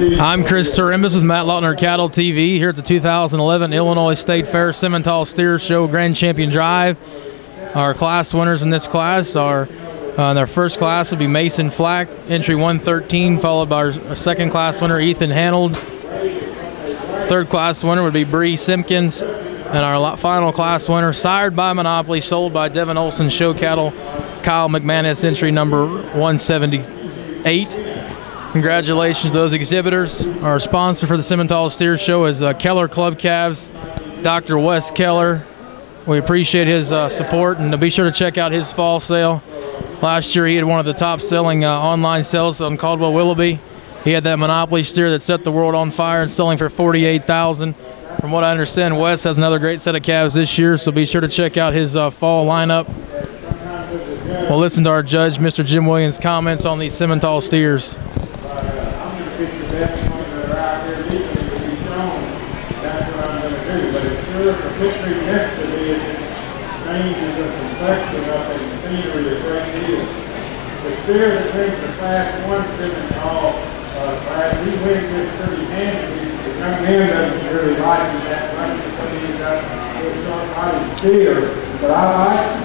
I'm Chris Torimbus with Matt Lautner Cattle TV here at the 2011 Illinois State Fair Simmental Steer Show Grand Champion Drive. Our class winners in this class are, in their first class will be Mason Flack, entry 113, followed by our second class winner Ethan Hanold. Third class winner would be Bree Simpkins, and our final class winner, sired by Monopoly, sold by Devin Olson Show Cattle, Kyle McManus, entry number 178. Congratulations to those exhibitors. Our sponsor for the Simmental Steer Show is Keller Club Calves, Dr. Wes Keller. We appreciate his support, and be sure to check out his fall sale. Last year he had one of the top selling online sales on Caldwell Willoughby. He had that Monopoly steer that set the world on fire and selling for $48,000. From what I understand, Wes has another great set of calves this year, so be sure to check out his fall lineup. We'll listen to our judge, Mr. Jim Williams' comments on these Simmental steers. The steer that takes the Class 1 Simmental class, he wins this pretty handily. The young man doesn't really like him that much because he's got a little short-bodied steer, but I like him.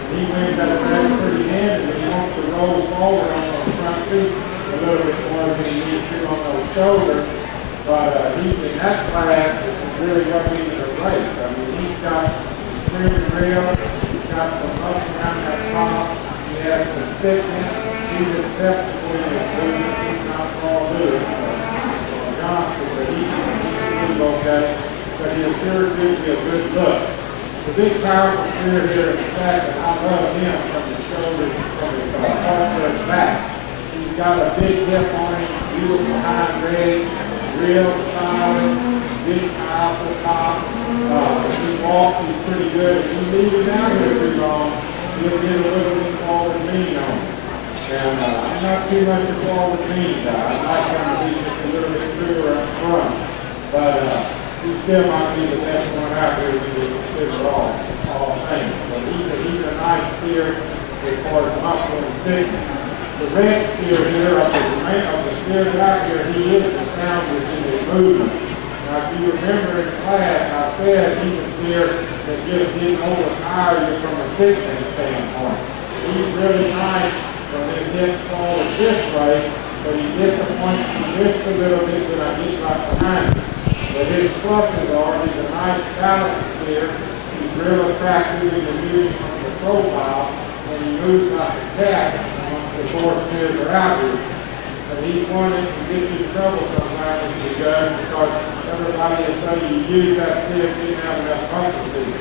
And he wins that class pretty handily. He wants to roll forward on those front feet a little bit more than he needs to on those shoulders. But he's in that class is really going to be the race. I mean, he's got steer real, he's got some muscle around that top. He has some thickness. He's acceptable in his movement. He's not all good. Johnson, but he's okay. But he'll sure give you a good look. The big powerful steer here in the back, and I love him from the shoulders, from his heart to his back. He's got a big hip on him, beautiful high grade, real solid, big powerful top. If he walks, he's pretty good. If you leave him out here too long, he'll get a little bit forward lean on him. And I'm not too much a forward lean guy. I like him to be just a little bit truer up front. But he still might be the best one out here when you consider all things. But he's a nice steer as far as muscle and thickness. The red steer here, of the steers out here, he is the soundest in his movement. Now, if you remember in class, I said he's a steer that just didn't overpower you from a thickness standpoint. He's really nice when his hips forward this way, but he disappoints me just a little bit when I get right behind him. But his pluses are, he's a nice balanced steer. He's real attractive in the view from the profile when he moves like a cat once the four steers are out here. But he's one that can get you in trouble sometimes if you judge, because everybody will say you use that steer, didn't have enough muscle to it.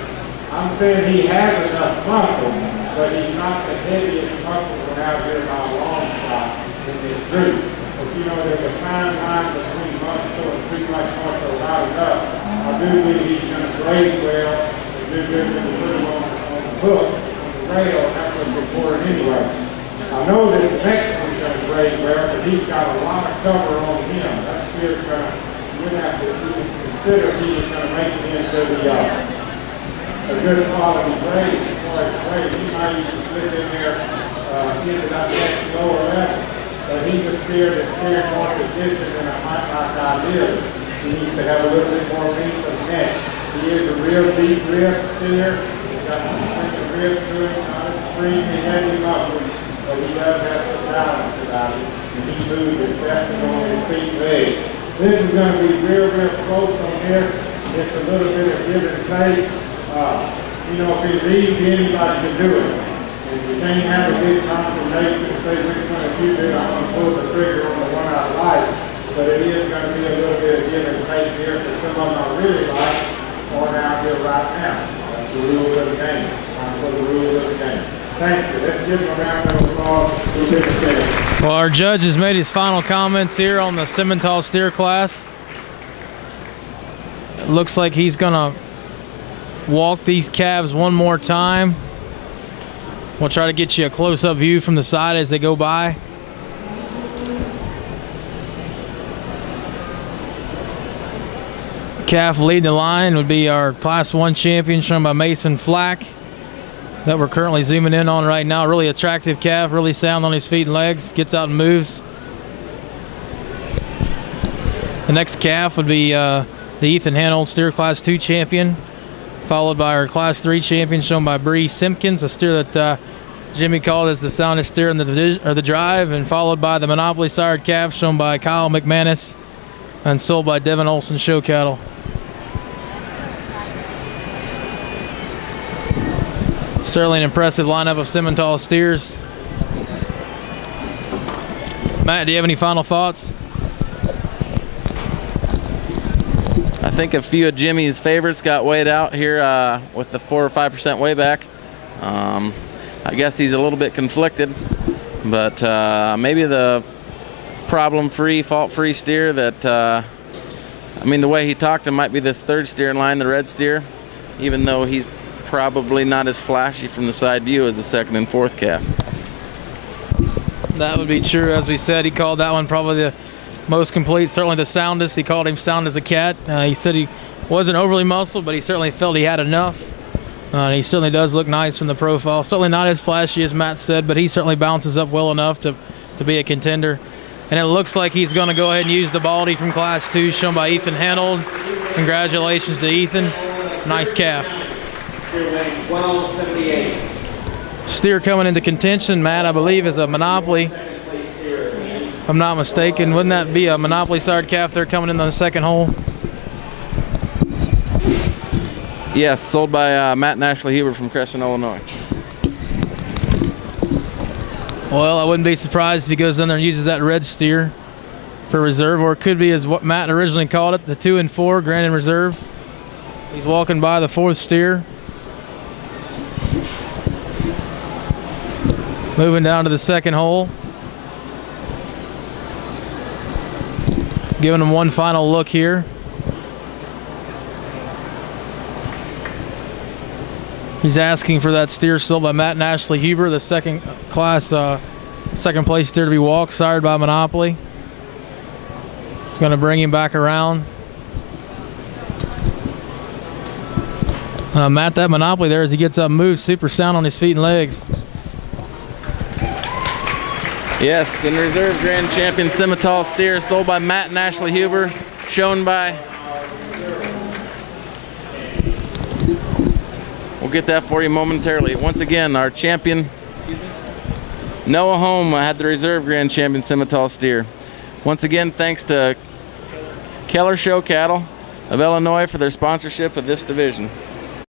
I'm saying he has enough muscle, but he's not the heaviest muscle one out here by a long shot in this group. But you know, there's a fine line between muscle and too much muscle right enough. I do believe he's going to grade well and do good when you put him on the hook, on the rail, and that's what's important anyway. I know that the next one's going to grade well, but he's got a lot of cover on him. That steer's going to, you're going to have to consider if he's going to make it into the a good quality grade as far as grade. He might even slip in there, get to that next lower level. But he's a steer that's steering more position than I might like ideally. He needs to have a little bit more meat of the neck. He is a real deep rib steer. He's got some rib to him, not extremely heavy muscle, but he does have some balance about him. And he moves acceptable on his feet and legs. This is going to be real close on here. It's a little bit of give and take. You know, if it's easy, anybody can do it. If you can't have a good confirmation and say which one of you did, I'm going to pull the trigger on the one I like. But it is going to be a little bit of give and take here for some of them I really like or down here right now. That's the rules of the game. I'm for the rules of the game. Thank you. Let's give them a round of applause. We'll get the game. Well, our judge has made his final comments here on the Simmental steer class. It looks like he's going to walk these calves one more time. We'll try to get you a close-up view from the side as they go by. Calf leading the line would be our Class 1 champion, shown by Mason Flack, that we're currently zooming in on right now. Really attractive calf, really sound on his feet and legs, gets out and moves. The next calf would be the Ethan Hanold steer Class 2 champion, followed by our Class 3 champion shown by Bree Simpkins, a steer that Jimmy called as the soundest steer in the division, or the drive, and followed by the Monopoly sired calf shown by Kyle McManus and sold by Devin Olson Show Cattle. Certainly an impressive lineup of Simmental steers. Matt, do you have any final thoughts? I think a few of Jimmy's favorites got weighed out here with the 4 or 5% weighback. I guess he's a little bit conflicted, but maybe the problem-free, fault-free steer that, I mean, the way he talked, it might be this third steer in line, the red steer, even though he's probably not as flashy from the side view as the second and fourth calf. That would be true. As we said, he called that one probably the most complete, certainly the soundest. He called him sound as a cat. He said he wasn't overly muscled, but he certainly felt he had enough. He certainly does look nice from the profile. Certainly not as flashy as Matt said, but he certainly bounces up well enough to be a contender. And it looks like he's going to go ahead and use the Baldy from Class 2, shown by Ethan Hanold. Congratulations to Ethan. Nice calf. Steer coming into contention, Matt, I believe, is a Monopoly. If I'm not mistaken, wouldn't that be a Monopoly sired calf there coming in on the second hole? Yes, sold by Matt and Ashley Huber from Crescent, Illinois. Well, I wouldn't be surprised if he goes in there and uses that red steer for reserve, or it could be as what Matt originally called it, the 2 and 4 Grand in reserve. He's walking by the fourth steer. Moving down to the second hole. Giving him one final look here. He's asking for that steer sold by Matt and Ashley Huber, the second place steer to be walked, sired by Monopoly. It's going to bring him back around. Matt, that Monopoly there as he gets up and moves, super sound on his feet and legs. Yes, in reserve grand champion Simmental steer sold by Matt and Ashley Huber, shown by. We'll get that for you momentarily. Once again, our champion, Noah Holm, had the reserve grand champion Simmental steer. Once again, thanks to Keller Show Cattle of Illinois for their sponsorship of this division.